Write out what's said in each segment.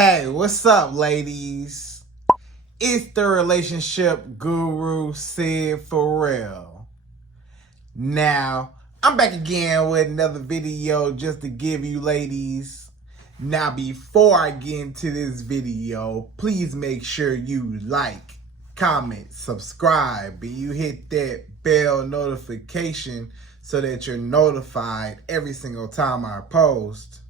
Hey, what's up, ladies? It's the relationship guru, Sydd Ferrell. Now, I'm back again with another video just to give you ladies. Now, before I get into this video, please make sure you like, comment, subscribe, and you hit that bell notification so that you're notified every single time I post.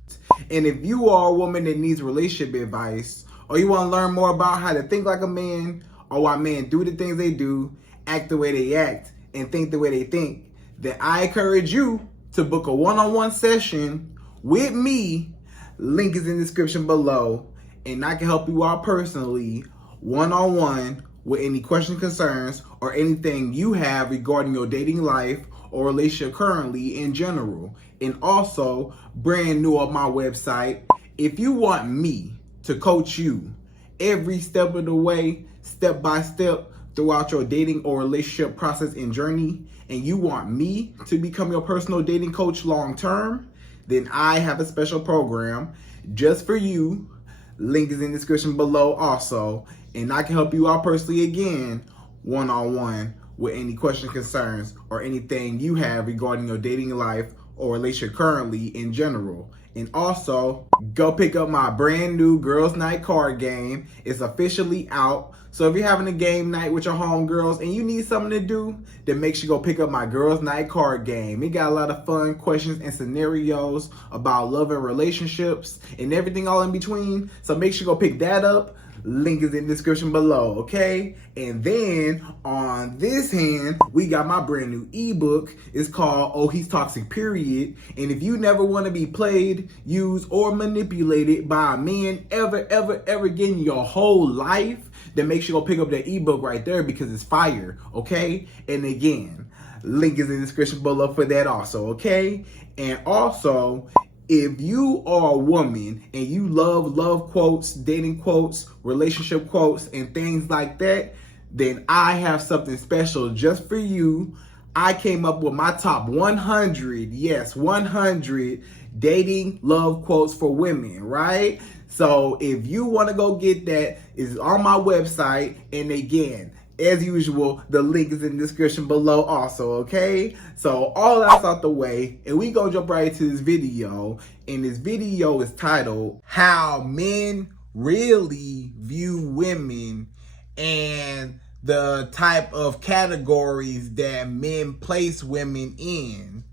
And if you are a woman that needs relationship advice, or you want to learn more about how to think like a man, or why men do the things they do, act the way they act, and think the way they think, then I encourage you to book a one-on-one session with me. Link is in the description below, and I can help you out personally, one-on-one, with any questions, concerns, or anything you have regarding your dating life or relationship currently in general. And also, brand new on my website, if you want me to coach you every step of the way, step by step, throughout your dating or relationship process and journey, and you want me to become your personal dating coach long term, then I have a special program just for you. Link is in the description below also, and I can help you out personally again, one-on-one, with any questions, concerns, or anything you have regarding your dating life or relationship currently in general. And also, go pick up my brand new Girls Night card game. It's officially out. So if you're having a game night with your homegirls and you need something to do, then make sure you go pick up my Girls Night card game. It got a lot of fun questions and scenarios about love and relationships and everything all in between. So make sure you go pick that up. Link is in the description below, okay? And then on this hand, we got my brand new ebook. It's called Oh He's Toxic Period. And if you never want to be played, used, or manipulated by a man ever again in your whole life, then make sure you go pick up that ebook right there because it's fire, okay? And again, link is in the description below for that also, okay? And also, if you are a woman and you love quotes, dating quotes, relationship quotes, and things like that, then I have something special just for you. I came up with my top 100, yes, 100 dating love quotes for women, right? So if you want to go get that, it's on my website. And again, as usual, the link is in the description below also, okay? So all that's out the way, and we gonna jump right into this video. And this video is titled, How Men Really View Women and the type of categories that men place women in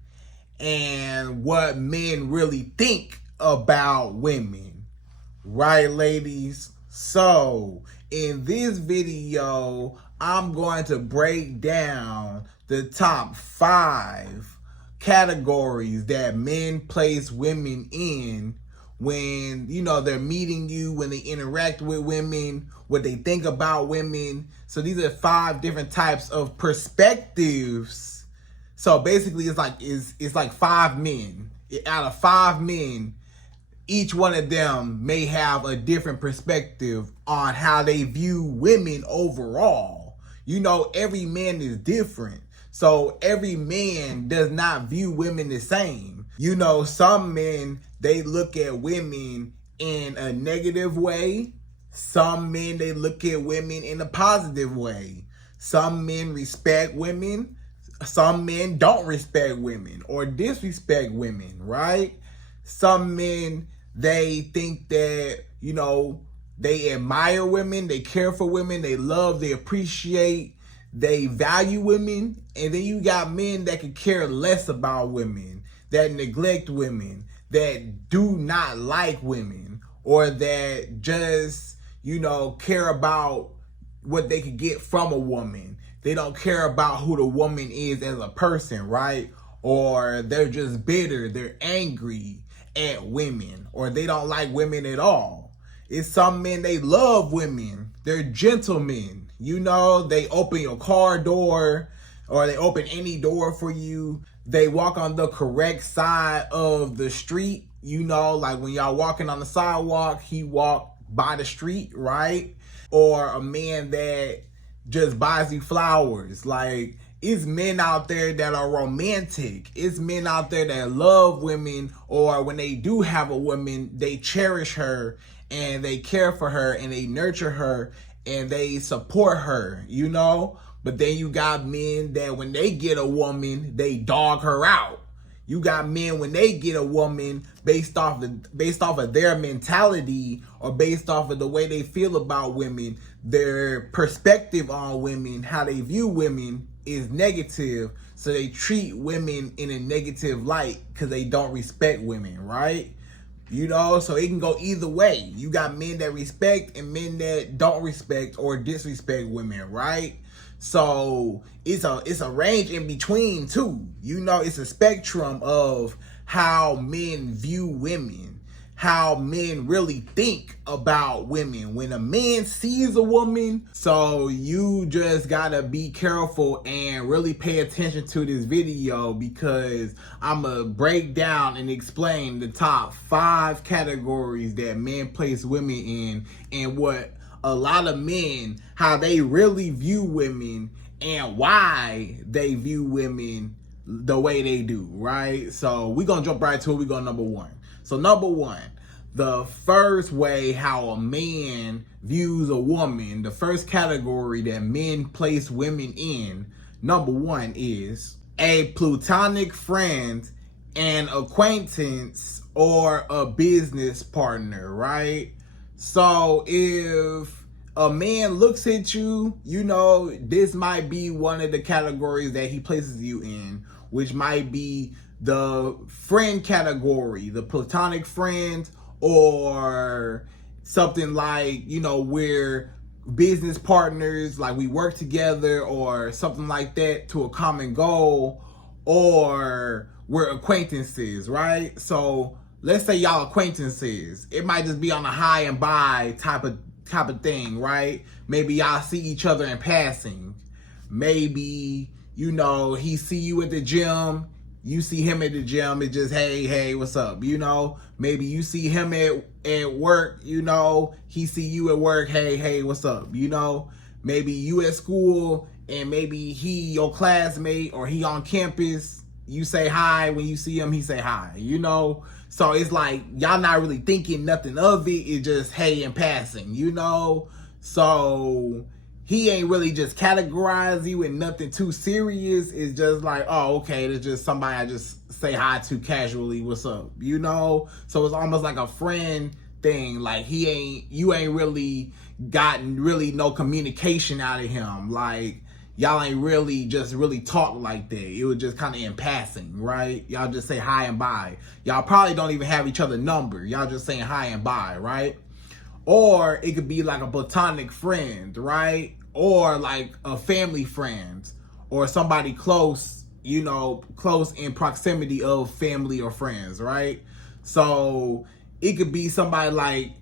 and what men really think about women. Right, ladies? So in this video, I'm going to break down the top 5 categories that men place women in when, you know, they're meeting you, when they interact with women, what they think about women. So these are 5 different types of perspectives. So basically it's like 5 men. Out of 5 men, each one of them may have a different perspective on how they view women overall. You know, every man is different. So every man does not view women the same. You know, some men, they look at women in a negative way. Some men, they look at women in a positive way. Some men respect women. Some men don't respect women or disrespect women, right? Some men, they think that, you know, they admire women, they care for women, they love, they appreciate, they value women. And then you got men that could care less about women, that neglect women, that do not like women, or that just, you know, care about what they could get from a woman. They don't care about who the woman is as a person, right? Or they're just bitter, they're angry at women, or they don't like women at all. It's some men, they love women. They're gentlemen. You know, they open your car door or they open any door for you. They walk on the correct side of the street. You know, like when y'all walking on the sidewalk, he walk by the street, right? Or a man that just buys you flowers. Like, it's men out there that are romantic. It's men out there that love women, or when they do have a woman, they cherish her and they care for her and they nurture her and they support her, you know? But then you got men that when they get a woman, they dog her out. You got men when they get a woman based off of their mentality or based off of the way they feel about women, their perspective on women, how they view women is negative. So they treat women in a negative light because they don't respect women, right? You know, so it can go either way. You got men that respect and men that don't respect or disrespect women, right? So it's a range in between too. You know, it's a spectrum of how men view women, how men really think about women. When a man sees a woman, so you just gotta be careful and really pay attention to this video, because I'm gonna break down and explain the top 5 categories that men place women in, and what a lot of men, how they really view women and why they view women the way they do, right? So we're gonna jump right to it. We go number 1. So number 1, the first way how a man views a woman, the first category that men place women in, number 1 is a platonic friend, an acquaintance, or a business partner, right? So if a man looks at you, you know, this might be one of the categories that he places you in, which might be the friend category, the platonic friend, or something like, you know, we're business partners, like we work together or something like that to a common goal, or we're acquaintances, right? So let's say y'all acquaintances. It might just be on a high and by type of thing, right? Maybe y'all see each other in passing. Maybe, you know, he see you at the gym, you see him at the gym, it's just, hey, what's up? You know, maybe you see him at work, you know, he see you at work, hey, what's up? You know, maybe you at school and maybe he your classmate or he on campus, you say hi, when you see him, he say hi, you know? So it's like, y'all not really thinking nothing of it, it's just, hey, in passing, you know? So he ain't really just categorize you in nothing too serious. It's just like, oh, okay, it's just somebody I just say hi to casually, what's up, you know? So it's almost like a friend thing. Like you ain't really gotten really no communication out of him. Like y'all ain't really talk like that. It was just kind of in passing, right? Y'all just say hi and bye. Y'all probably don't even have each other's number. Y'all just saying hi and bye, right? Or it could be like a platonic friend, right? Or like a family friend, or somebody close, you know, close in proximity of family or friends, right? So it could be somebody,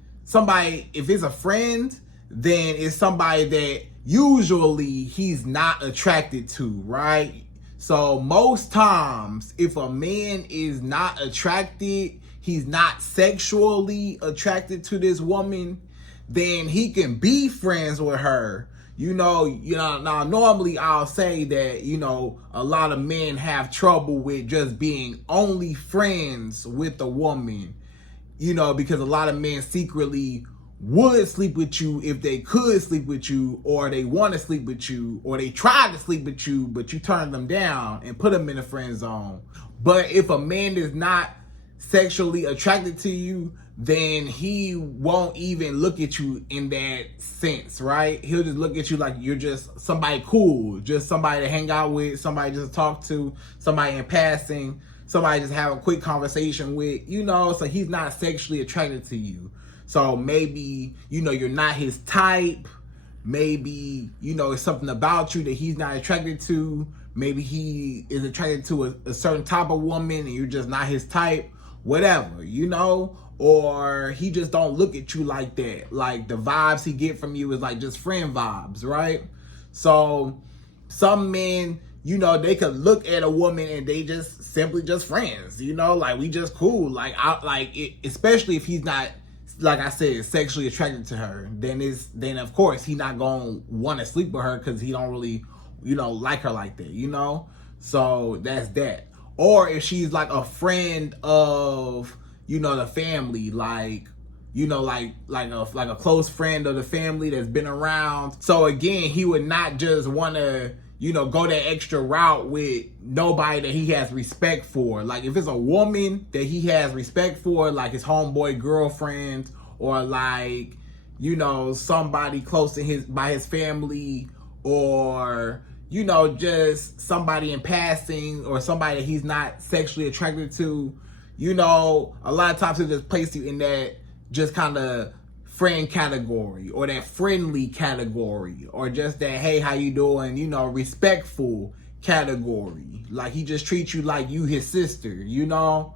if it's a friend, then it's somebody that usually he's not attracted to, right? So most times, if a man is not attracted, he's not sexually attracted to this woman, then he can be friends with her. You know, now normally I'll say that, you know, a lot of men have trouble with just being only friends with a woman, you know, because a lot of men secretly would sleep with you if they could sleep with you, or they want to sleep with you, or they tried to sleep with you, but you turned them down and put them in the friend zone. But if a man is not sexually attracted to you, then he won't even look at you in that sense, right? He'll just look at you like you're just somebody cool, just somebody to hang out with, somebody just to talk to, somebody in passing, somebody just have a quick conversation with, you know, so he's not sexually attracted to you. So maybe, you know, you're not his type. Maybe, you know, it's something about you that he's not attracted to. Maybe he is attracted to a certain type of woman and you're just not his type. Whatever, you know, or he just don't look at you like that. Like the vibes he get from you is like just friend vibes, right? So some men, you know, they could look at a woman and they just simply just friends, you know, like we just cool. Like especially if he's not, like I said, sexually attracted to her, then of course he not gonna want to sleep with her because he don't really, you know, like her like that, you know? So that's that. Or if she's like a friend of, you know, the family, like you know, like a close friend of the family that's been around. So again, he would not just want to, you know, go that extra route with nobody that he has respect for. Like if it's a woman that he has respect for, like his homeboy girlfriend, or like, you know, somebody close to his family, or, you know, just somebody in passing, or somebody that he's not sexually attracted to, you know, a lot of times he'll just place you in that just kind of friend category, or that friendly category, or just that, hey, how you doing, you know, respectful category. Like he just treats you like you his sister, you know,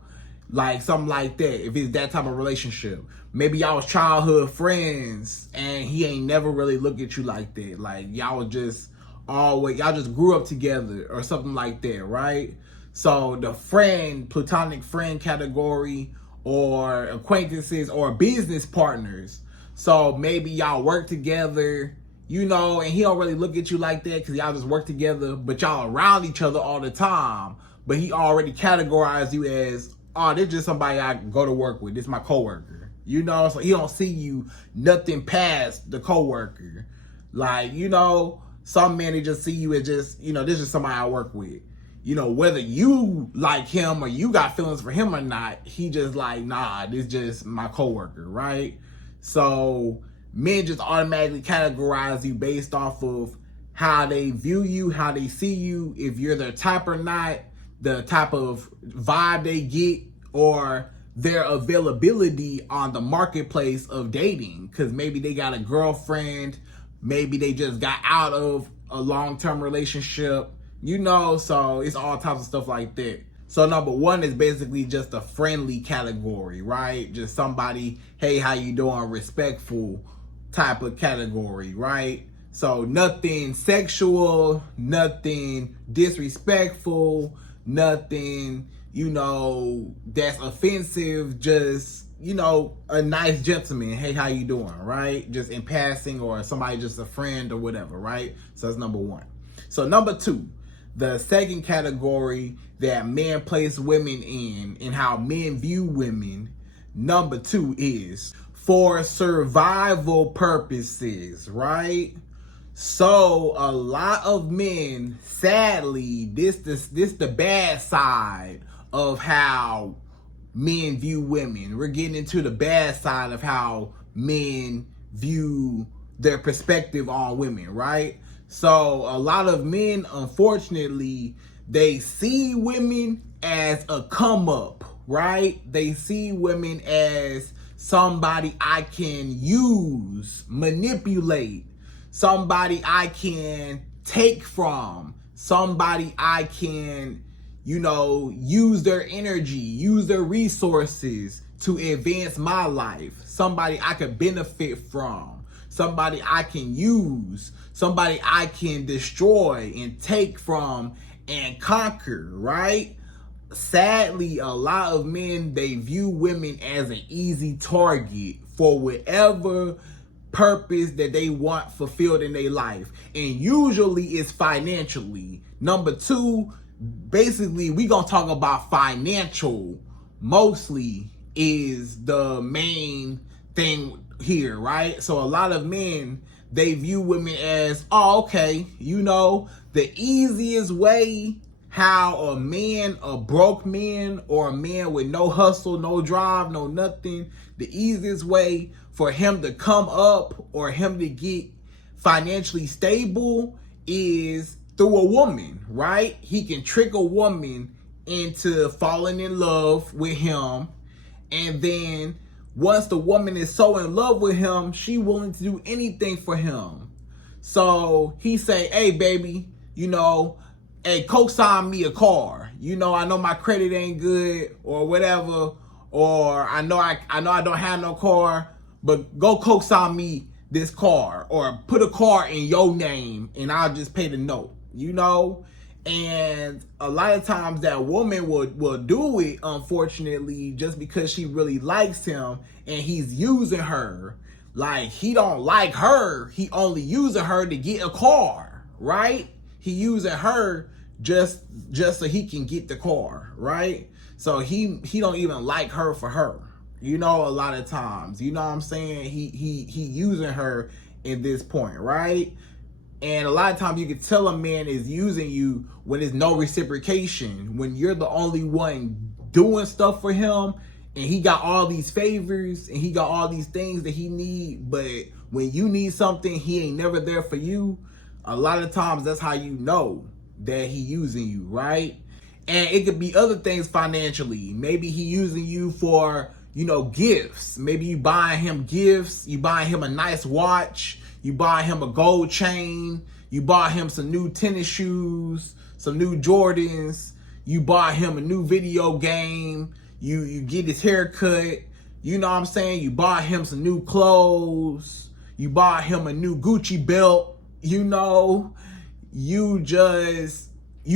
like something like that. If it's that type of relationship, maybe y'all was childhood friends and he ain't never really look at you like that. Like y'all just grew up together or something like that, right? So the platonic friend category, or acquaintances, or business partners. So maybe y'all work together, you know, and he don't really look at you like that because y'all just work together, but y'all around each other all the time. But he already categorized you as, oh, this just somebody I go to work with. This is my coworker, you know. So he don't see you nothing past the coworker. Like, you know, some men, they just see you as just, you know, this is somebody I work with. You know, whether you like him or you got feelings for him or not, he just like, nah, this just my coworker, right? So men just automatically categorize you based off of how they view you, how they see you, if you're their type or not, the type of vibe they get, or their availability on the marketplace of dating. Because maybe they got a girlfriend, maybe they just got out of a long-term relationship, you know, so it's all types of stuff like that. So number one is basically just a friendly category, right? Just somebody, hey, how you doing? Respectful type of category, right? So nothing sexual, nothing disrespectful, nothing, you know, that's offensive, just, you know, a nice gentleman. Hey, how you doing, right? Just in passing, or somebody just a friend or whatever, right? So that's number one. So number two, the second category that men place women in and how men view women, number two is for survival purposes, right? So a lot of men, sadly, this the bad side of how men view women. We're getting into the bad side of how men view their perspective on women, right? So a lot of men, unfortunately, they see women as a come up, right? They see women as somebody I can use, manipulate, somebody I can take from, somebody I can, you know, use their energy, use their resources to advance my life, somebody I could benefit from, somebody I can use, somebody I can destroy and take from and conquer, right? Sadly, a lot of men, they view women as an easy target for whatever purpose that they want fulfilled in their life. And usually it's financially. Number two, basically, we gonna talk about financial mostly is the main thing here, right? So a lot of men, they view women as, oh, okay, you know, the easiest way how a man, a broke man, or a man with no hustle, no drive, no nothing, the easiest way for him to come up or him to get financially stable is through a woman, right? He can trick a woman into falling in love with him, and then once the woman is so in love with him, she willing to do anything for him. So he say, hey, baby, you know, hey, co-sign me a car. You know, I know my credit ain't good or whatever, or I know I don't have no car, but go co-sign me this car, or put a car in your name and I'll just pay the note, you know? And a lot of times that woman will do it, unfortunately, just because she really likes him and he's using her. Like, he don't like her. He only using her to get a car, right? He using her just so he can get the car, right? So he don't even like her for her, You know, a lot of times, you know what I'm saying? He using her in this point, right? And a lot of times you can tell a man is using you when there's no reciprocation, when you're the only one doing stuff for him and he got all these favors and he got all these things that he need, but when you need something, he ain't never there for you. A lot of times that's how you know that he using you, right? And it could be other things financially. Maybe he using you for, you know, gifts. Maybe you buying him gifts, you buying him a nice watch, you buy him a gold chain, you buy him some new tennis shoes, some new Jordans, you buy him a new video game, you get his haircut, you know what I'm saying? You buy him some new clothes, you buy him a new Gucci belt, you know, you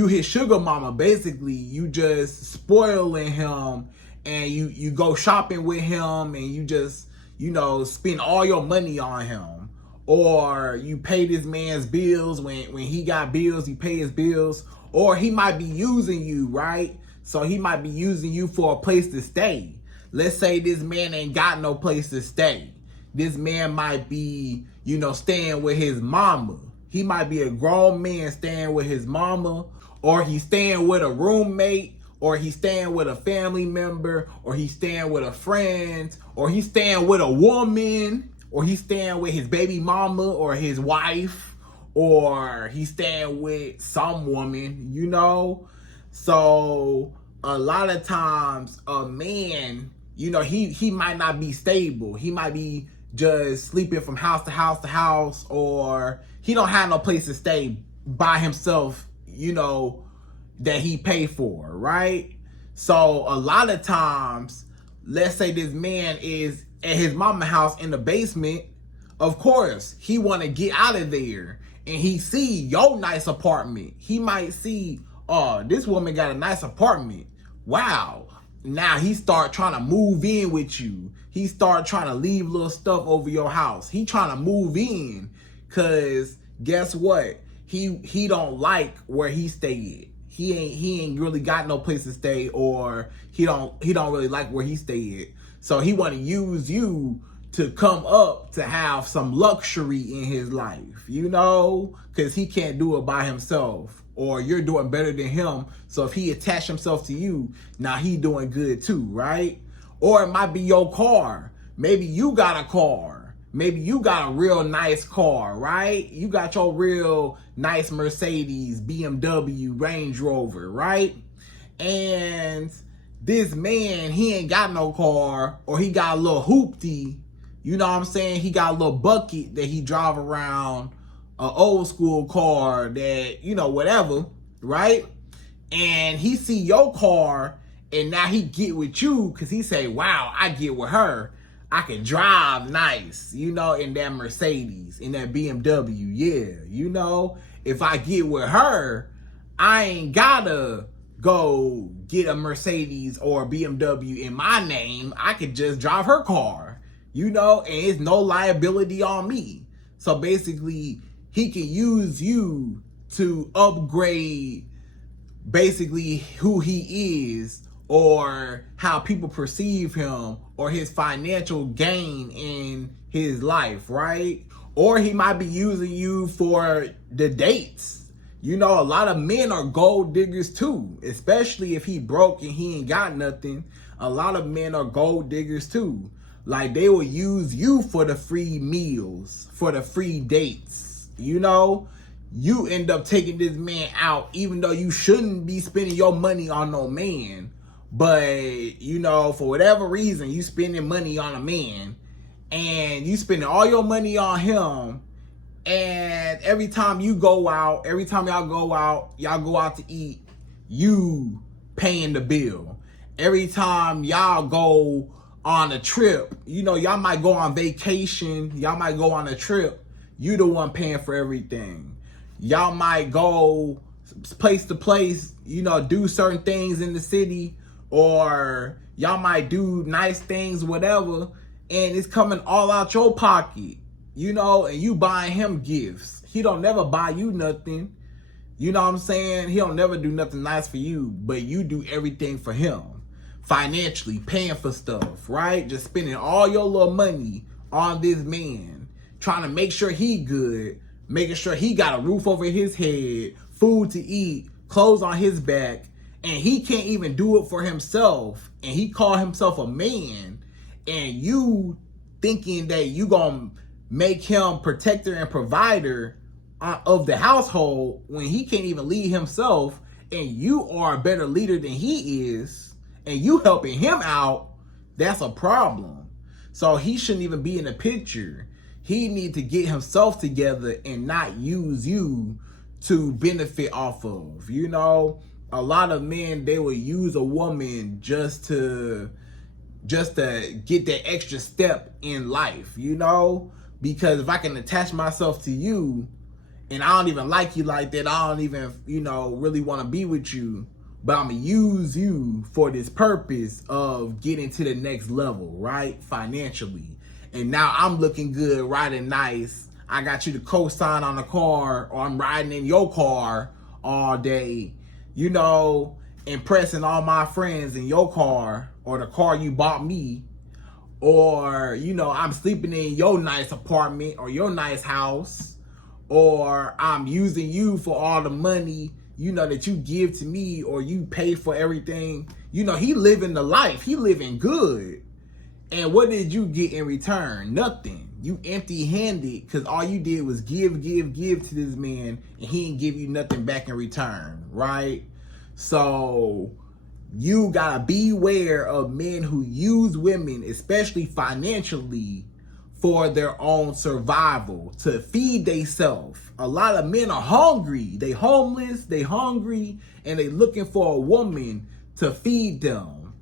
his sugar mama, basically. You just spoiling him, and you go shopping with him, and you just, you know, spend all your money on him. Or you pay this man's bills when he got bills, you pay his bills. Or he might be using you, right? So he might be using you for a place to stay. Let's say this man ain't got no place to stay. This man might be, you know, staying with his mama. He might be a grown man staying with his mama, or he's staying with a roommate, or he's staying with a family member, or he's staying with a friend, or he's staying with a woman, or he's staying with his baby mama or his wife, or he's staying with some woman, you know? So a lot of times a man, you know, he might not be stable. He might be just sleeping from house to house to house, or he don't have no place to stay by himself, you know, that he paid for, right? So a lot of times, let's say this man is at his mama house in the basement. Of course, he want to get out of there, and he see your nice apartment. He might see, oh, this woman got a nice apartment. Wow. Now he start trying to move in with you. He start trying to leave little stuff over your house. He trying to move in, cause guess what? He don't like where he stay at. He ain't really got no place to stay, or he don't really like where he stay at. So he want to use you to come up to have some luxury in his life, you know, because he can't do it by himself, or you're doing better than him. So if he attach himself to you, now he doing good too, right? Or it might be your car. Maybe you got a car. Maybe you got a real nice car, right? You got your real nice Mercedes, BMW, Range Rover, right? And this man, he ain't got no car, or he got a little hoopty, you know what I'm saying? He got a little bucket that he drive around, an old school car that, you know, whatever, right? And he see your car, and now he get with you because he say, wow, I get with her. I can drive nice, you know, in that Mercedes, in that BMW, yeah, you know? If I get with her, I ain't gotta go get a Mercedes or a BMW in my name. I could just drive her car, you know, and it's no liability on me. So basically, he can use you to upgrade basically who he is, or how people perceive him, or his financial gain in his life, right? Or he might be using you for the dates. You know, a lot of men are gold diggers too, especially if he broke and he ain't got nothing. A lot of men are gold diggers too. Like, they will use you for the free meals, for the free dates, you know? You end up taking this man out, even though you shouldn't be spending your money on no man. But, you know, for whatever reason, you spending money on a man, and you spending all your money on him. And every time you go out, every time y'all go out to eat, you paying the bill. Every time y'all go on a trip, you know, y'all might go on vacation, y'all might go on a trip, you the one paying for everything. Y'all might go place to place, you know, do certain things in the city, or y'all might do nice things, whatever, and it's coming all out your pocket, you know, and you buying him gifts. He don't never buy you nothing, you know what I'm saying? He don't never do nothing nice for you, but you do everything for him. financially, paying for stuff, right? Just spending all your little money on this man, trying to make sure he good, making sure he got a roof over his head, food to eat, clothes on his back, and he can't even do it for himself, and he call himself a man, and you thinking that you gonna make him protector and provider of the household when he can't even lead himself, and you are a better leader than he is, and you helping him out, that's a problem. So he shouldn't even be in the picture. He need to get himself together and not use you to benefit off of. You know, a lot of men, they will use a woman just to get that extra step in life, you know? Because if I can attach myself to you and I don't even like you like that, I don't even, you know, really want to be with you, but I'm going to use you for this purpose of getting to the next level, right? Financially. And now I'm looking good, riding nice. I got you to co-sign on the car, or I'm riding in your car all day, you know, impressing all my friends in your car, or the car you bought me, or, you know, I'm sleeping in your nice apartment or your nice house, or I'm using you for all the money, you know, that you give to me, or you pay for everything. You know, he living the life, he living good. And what did you get in return? Nothing. You empty-handed, because all you did was give to this man, and he didn't give you nothing back in return, right? So you gotta beware of men who use women, especially financially, for their own survival, to feed themselves. A lot of men are hungry. They homeless, they hungry, and they looking for a woman to feed them.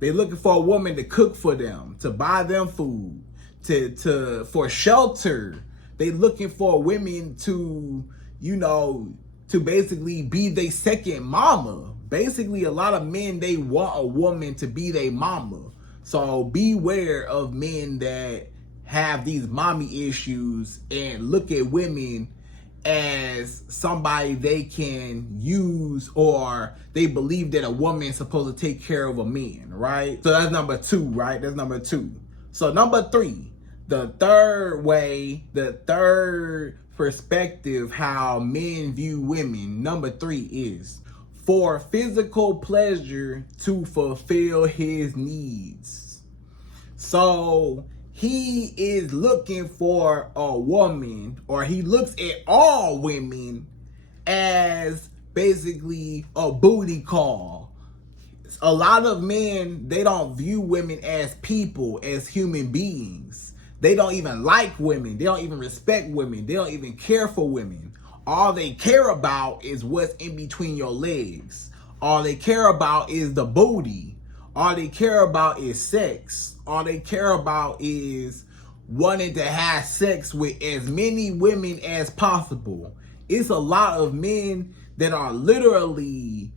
They looking for a woman to cook for them, to buy them food, for shelter. They looking for women to, you know, to basically be their second mama. Basically, a lot of men, they want a woman to be their mama. So beware of men that have these mommy issues and look at women as somebody they can use, or they believe that a woman is supposed to take care of a man, right? So that's number two, right? That's number two. So number three, the third perspective how men view women, number three is for physical pleasure to fulfill his needs. So he is looking for a woman, or he looks at all women as basically a booty call. A lot of men, they don't view women as people, as human beings. They don't even like women. They don't even respect women. They don't even care for women. All they care about is what's in between your legs. All they care about is the booty. All they care about is sex. All they care about is wanting to have sex with as many women as possible. It's a lot of men that are literally,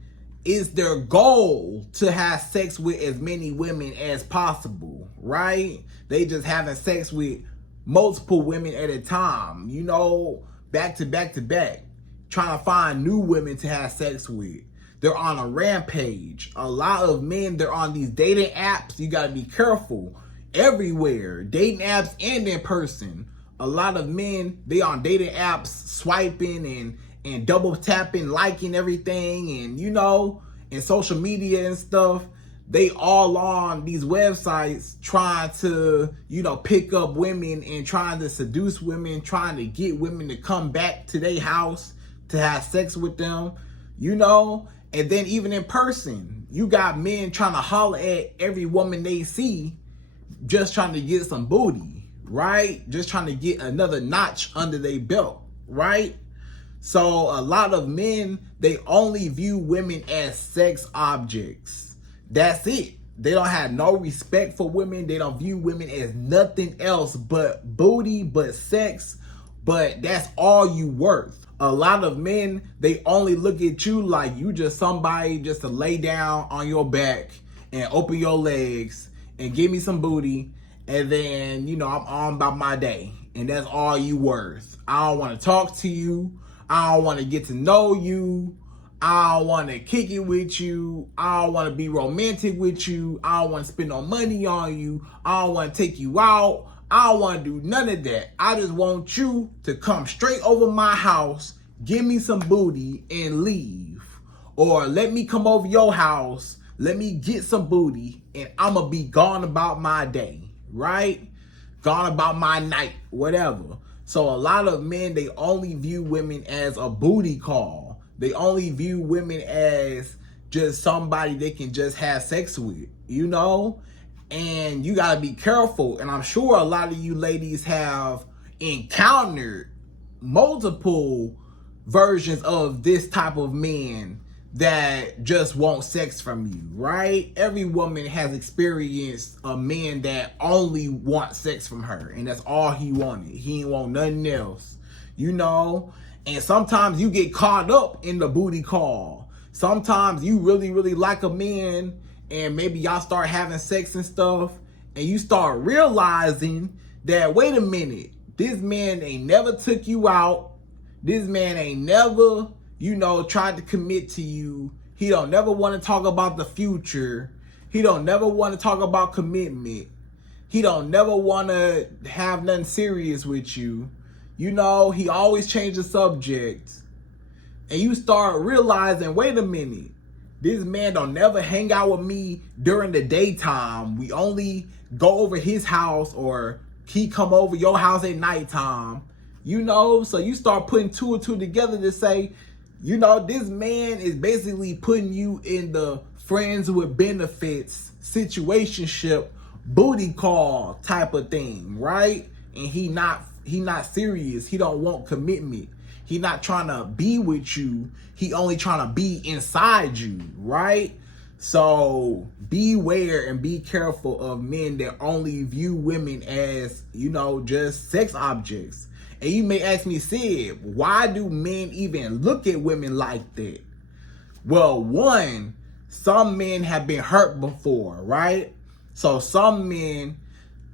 it's their goal to have sex with as many women as possible, right? They just having sex with multiple women at a time, you know, back to back to back, trying to find new women to have sex with. They're on a rampage. A lot of men, they're on these dating apps. You got to be careful. Everywhere. Dating apps and in person. A lot of men, they on dating apps, swiping and double tapping, liking everything, and, you know, and social media and stuff. They all on these websites trying to, you know, pick up women and trying to seduce women, trying to get women to come back to their house to have sex with them, you know. And then even in person, you got men trying to holler at every woman they see, just trying to get some booty, right? Just trying to get another notch under their belt, right? So a lot of men, they only view women as sex objects. That's it. They don't have no respect for women. They don't view women as nothing else but booty, but sex, but that's all you worth. A lot of men, they only look at you like you just somebody just to lay down on your back and open your legs and give me some booty, and then, you know, I'm on about my day, and that's all you worth. I don't want to talk to you. I don't want to get to know you. I don't want to kick it with you. I don't want to be romantic with you. I don't want to spend no money on you. I don't want to take you out. I don't want to do none of that. I just want you to come straight over my house, give me some booty, and leave. Or let me come over your house, let me get some booty, and I'm going to be gone about my day, right? Gone about my night, whatever. So a lot of men, they only view women as a booty call. They only view women as just somebody they can just have sex with, you know? And you gotta be careful. And I'm sure a lot of you ladies have encountered multiple versions of this type of men that just want sex from you, right? Every woman has experienced a man that only wants sex from her, and that's all he wanted. He didn't want nothing else, you know? And sometimes you get caught up in the booty call. Sometimes you really, really like a man, and maybe y'all start having sex and stuff, and you start realizing that, wait a minute, this man ain't never took you out. This man ain't never, you know, tried to commit to you. He don't never want to talk about the future. He don't never want to talk about commitment. He don't never want to have nothing serious with you. You know, he always changes the subject. And you start realizing, wait a minute, this man don't never hang out with me during the daytime. We only go over his house, or he come over your house at nighttime. You know, so you start putting two and two together to say, you know, this man is basically putting you in the friends with benefits, situationship, booty call type of thing, right? And he not serious. He don't want commitment. He not trying to be with you. He only trying to be inside you, right? So beware and be careful of men that only view women as, you know, just sex objects. And you may ask me, Sid, why do men even look at women like that? Well, one, some men have been hurt before, right? So some men,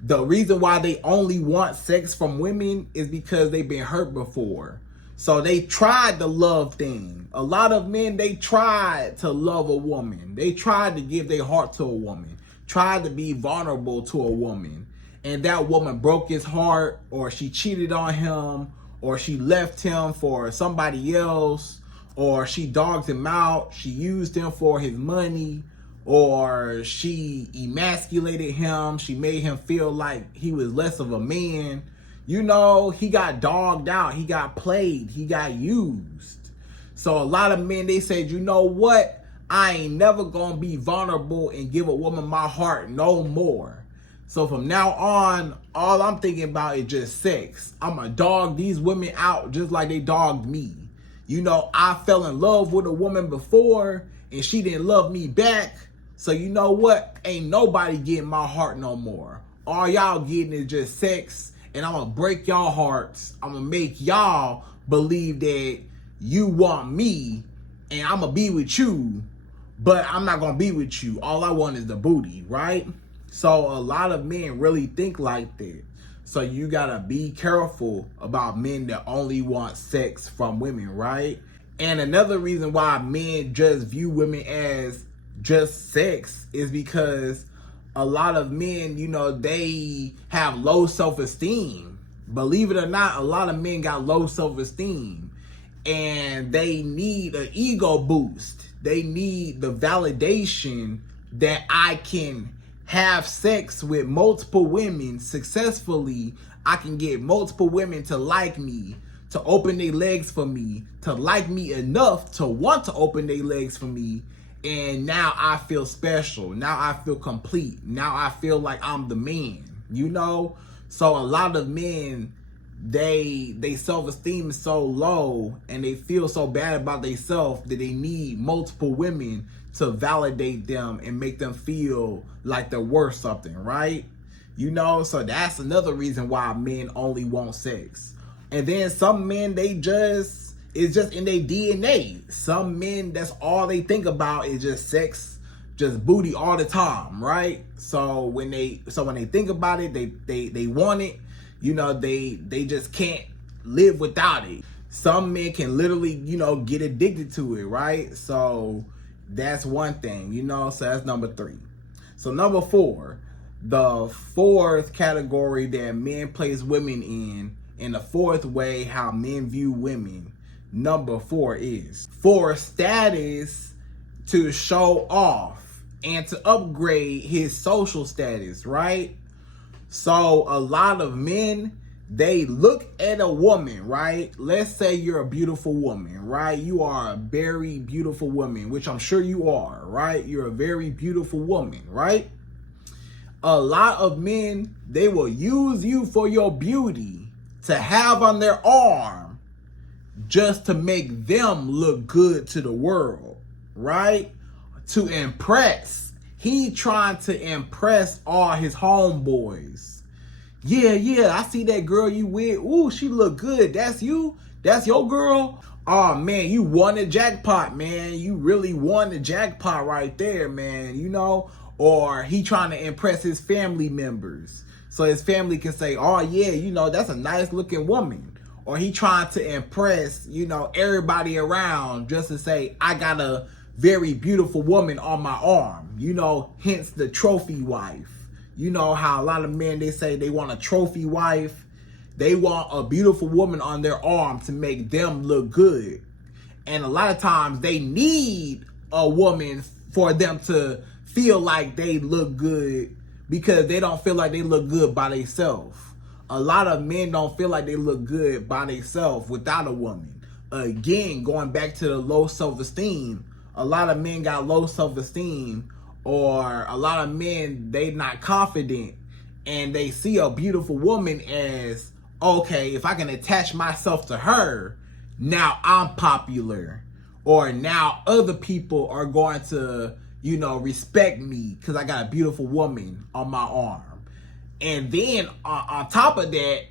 the reason why they only want sex from women is because they've been hurt before. So they tried the love thing. A lot of men, they tried to love a woman. They tried to give their heart to a woman, tried to be vulnerable to a woman. And that woman broke his heart, or she cheated on him, or she left him for somebody else, or she dogged him out, she used him for his money, or she emasculated him, she made him feel like he was less of a man. You know, he got dogged out, he got played, he got used. So a lot of men, they said, you know what? I ain't never gonna be vulnerable and give a woman my heart no more. So from now on, all I'm thinking about is just sex. I'm gonna dog these women out just like they dogged me. You know, I fell in love with a woman before and she didn't love me back. So you know what? Ain't nobody getting my heart no more. All y'all getting is just sex. And I'm gonna break y'all hearts. I'm gonna make y'all believe that you want me and I'm gonna be with you, but I'm not gonna be with you. All I want is the booty, right? So a lot of men really think like that. So you gotta be careful about men that only want sex from women, right? And another reason why men just view women as just sex is because a lot of men, you know, they have low self-esteem. Believe it or not, a lot of men got low self-esteem and they need an ego boost. They need the validation that I can have sex with multiple women successfully. I can get multiple women to like me, to open their legs for me, to like me enough to want to open their legs for me. And now I feel special. Now I feel complete. Now I feel like I'm the man, you know? So a lot of men, they self-esteem is so low and they feel so bad about themselves that they need multiple women to validate them and make them feel like they're worth something, right? You know, so that's another reason why men only want sex. And then some men, it's just in their DNA. Some men, that's all they think about is just sex, just booty all the time, right? So when they think about it, they want it. You know, they just can't live without it. some men can literally, get addicted to it, right? So that's one thing, so that's number 3. So number 4, the fourth category that men place women in, and the fourth way how men view women, number 4 is for status, to show off and to upgrade his social status, right? So a lot of men, they look at a woman, right? Let's say you're a beautiful woman, right? You are a very beautiful woman, which I'm sure you are, right? You're a very beautiful woman, right? A lot of men, they will use you for your beauty to have on their arm just to make them look good to the world, right? To impress. He trying to impress all his homeboys. Yeah, I see that girl you with. Ooh, she look good. That's you? That's your girl? Oh, man, you won the jackpot, man. You really won the jackpot right there, man, Or he trying to impress his family members. So his family can say, oh, yeah, that's a nice looking woman. Or he trying to impress, everybody around just to say, I got a very beautiful woman on my arm. Hence the trophy wife. You know how a lot of men, they say they want a trophy wife. They want a beautiful woman on their arm to make them look good. And a lot of times they need a woman for them to feel like they look good, because they don't feel like they look good by themselves. A lot of men don't feel like they look good by themselves without a woman. Again, going back to the low self-esteem, a lot of men got low self-esteem, or a lot of men, they not confident, and they see a beautiful woman as, okay, if I can attach myself to her, now I'm popular, or now other people are going to, respect me because I got a beautiful woman on my arm. And then on top of that,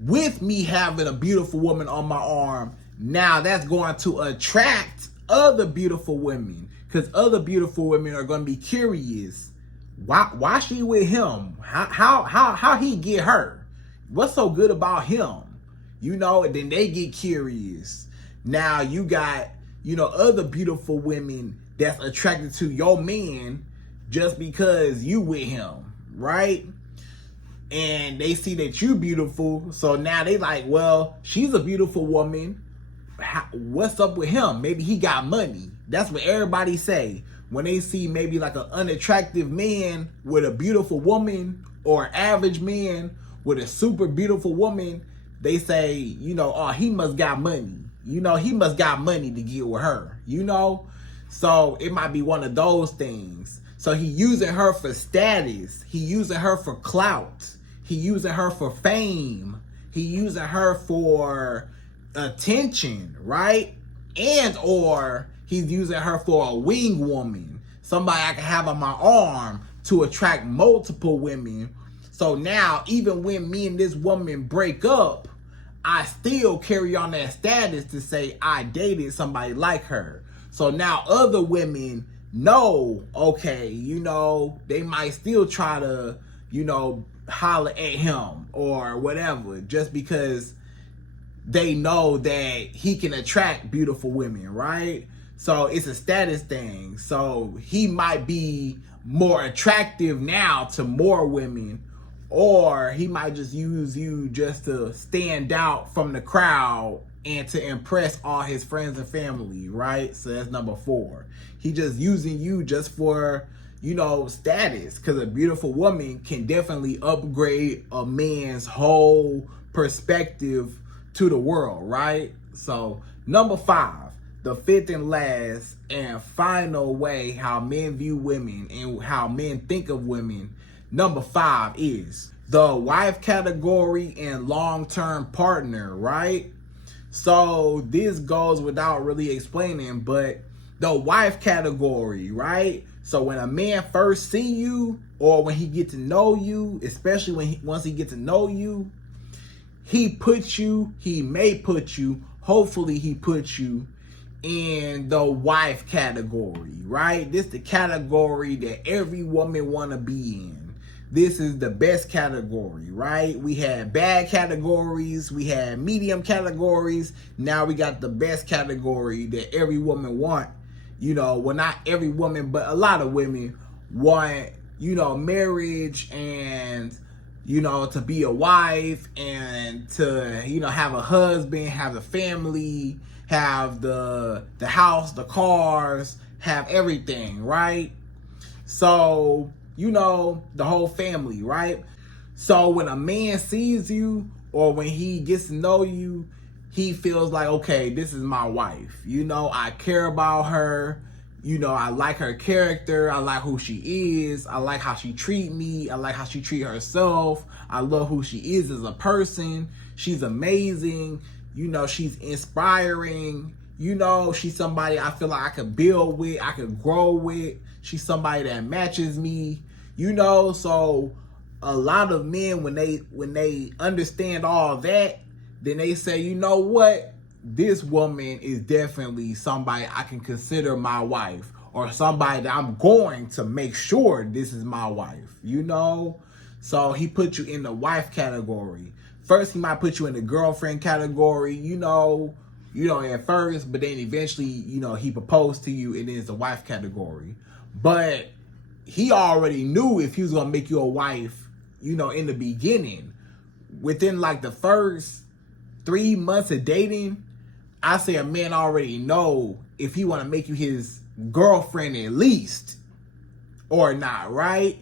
with me having a beautiful woman on my arm, now that's going to attract other beautiful women, because other beautiful women are going to be curious. Why she with him? How he get her? What's so good about him? And then they get curious. Now you got, other beautiful women that's attracted to your man just because you with him, right? And they see that you beautiful, so now they like, well, she's a beautiful woman. What's up with him? Maybe he got money. That's what everybody say when they see maybe like an unattractive man with a beautiful woman, or an average man with a super beautiful woman. They say, oh, he must got money. He must got money to get with her, So it might be one of those things. So he using her for status. He using her for clout. He using her for fame. He using her for attention, right? And or he's using her for a wing woman, somebody I can have on my arm to attract multiple women. So now, even when me and this woman break up, I still carry on that status to say I dated somebody like her. So now other women know, okay, they might still try to, holler at him or whatever, just because they know that he can attract beautiful women, right? So it's a status thing. So he might be more attractive now to more women, or he might just use you just to stand out from the crowd and to impress all his friends and family, right? So that's number 4. He just using you just for, status, because a beautiful woman can definitely upgrade a man's whole perspective to the world, right? So number 5, the 5th and last and final way how men view women and how men think of women, number 5 is the wife category and long-term partner, right? So this goes without really explaining, but the wife category, right? So when a man first see you, or when he get to know you, especially once he get to know you, he may put you, hopefully he puts you in the wife category, right? This the category that every woman want to be in. this is the best category, right? We had bad categories, we had medium categories. Now we got the best category that every woman want. You know, well, not every woman, but a lot of women want, you know, marriage and, you know, to be a wife and to, you know, have a husband, have a family, have the house, the cars, have everything, right? So, you know, the whole family, right? So when a man sees you or when he gets to know you, he feels like, okay, this is my wife. You know, I care about her. You know, I like her character. I like who she is. I like how she treat me. I like how she treat herself. I love who she is as a person. She's amazing. You know, she's inspiring. You know, she's somebody I feel like I could build with, I could grow with. She's somebody that matches me. You know, so a lot of men, when they understand all that, then they say, you know what? This woman is definitely somebody I can consider my wife, or somebody that I'm going to make sure this is my wife, you know? So he put you in the wife category. First, he might put you in the girlfriend category, you know, at first, but then eventually, you know, he proposed to you and then it's the wife category. But he already knew if he was going to make you a wife, you know, in the beginning. Within like the first 3 months of dating, I say a man already know if he want to make you his girlfriend at least or not, right?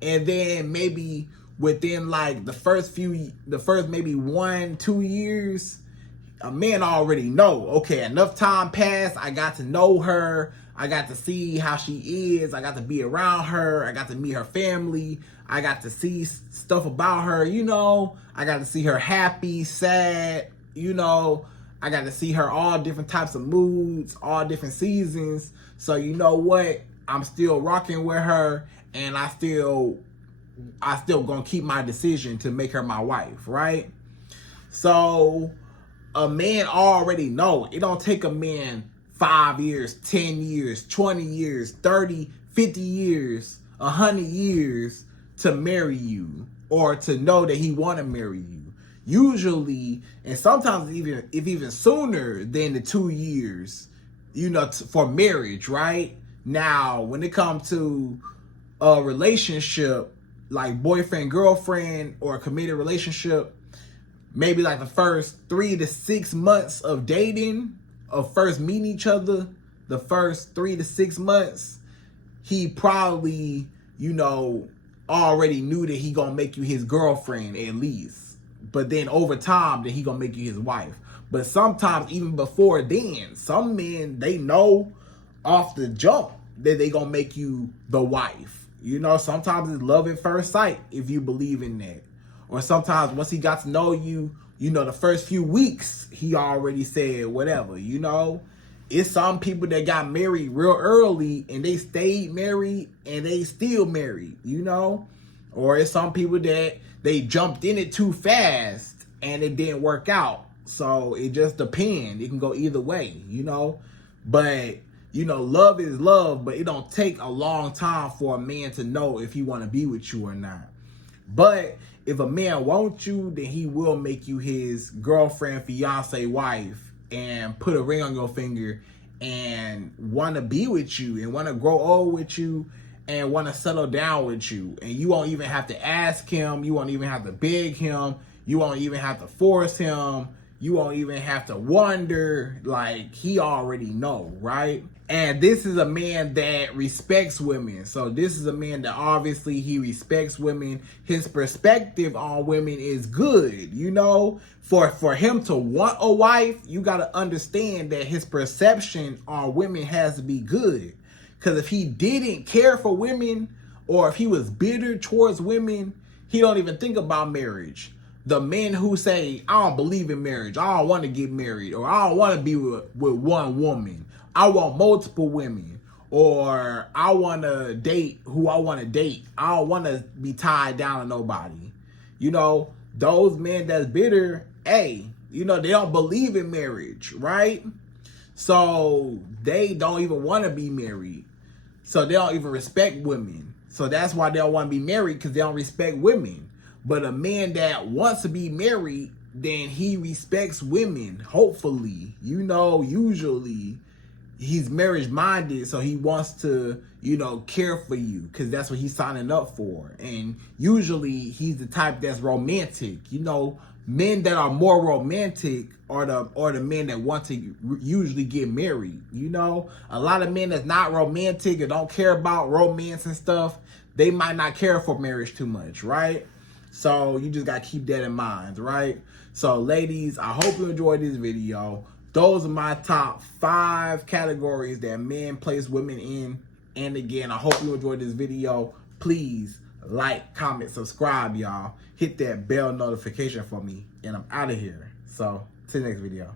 And then maybe within like the first maybe 1-2 years, a man already know, okay, enough time passed, I got to know her, I got to see how she is, I got to be around her, I got to meet her family, I got to see stuff about her, you know, I got to see her happy, sad, you know, I got to see her all different types of moods, all different seasons. So you know what? I'm still rocking with her, and I still gonna keep my decision to make her my wife, right? So a man already know. It don't take a man 5 years, 10 years, 20 years, 30, 50 years, 100 years to marry you or to know that he want to marry you. Usually, and sometimes even sooner than the 2 years, you know, for marriage, right? Now, when it comes to a relationship, like boyfriend, girlfriend, or a committed relationship, maybe like the first 3 to 6 months of dating, of first meeting each other, the first 3 to 6 months, he probably, you know, already knew that he gonna make you his girlfriend at least. But then over time, then he gonna make you his wife. But sometimes even before then, some men, they know off the jump that they gonna make you the wife. You know, sometimes it's love at first sight if you believe in that. Or sometimes once he got to know you, you know, the first few weeks, he already said whatever, you know. It's some people that got married real early and they stayed married and they still married, you know. Or it's some people that they jumped in it too fast and it didn't work out. So it just depends. It can go either way, you know. But, you know, love is love, but it don't take a long time for a man to know if he want to be with you or not. But if a man wants you, then he will make you his girlfriend, fiance, wife, and put a ring on your finger and want to be with you and want to grow old with you and want to settle down with you. And you won't even have to ask him. You won't even have to beg him. You won't even have to force him. You won't even have to wonder. Like, he already know, right? And this is a man that respects women. So this is a man that obviously he respects women. His perspective on women is good, you know. For him to want a wife, you got to understand that his perception on women has to be good. Because if he didn't care for women, or if he was bitter towards women, he don't even think about marriage. The men who say, I don't believe in marriage, I don't want to get married, or I don't want to be with one woman, I want multiple women, or I want to date who I want to date, I don't want to be tied down to nobody. You know, those men that's bitter, hey, you know, they don't believe in marriage, right? So they don't even want to be married. So they don't even respect women. So that's why they don't want to be married, because they don't respect women. But a man that wants to be married, then he respects women, hopefully. You know, usually he's marriage minded, so he wants to, you know, care for you, because that's what he's signing up for. And usually he's the type that's romantic. You know, men that are more romantic are the men that want to usually get married. You know, a lot of men that's not romantic and don't care about romance and stuff, they might not care for marriage too much, right? So you just gotta keep that in mind, right? So ladies, I hope you enjoyed this video. Those are my top 5 categories that men place women in. And again, I hope you enjoyed this video. Please like, comment, subscribe, y'all. Hit that bell notification for me. And I'm out of here. So, see you next video.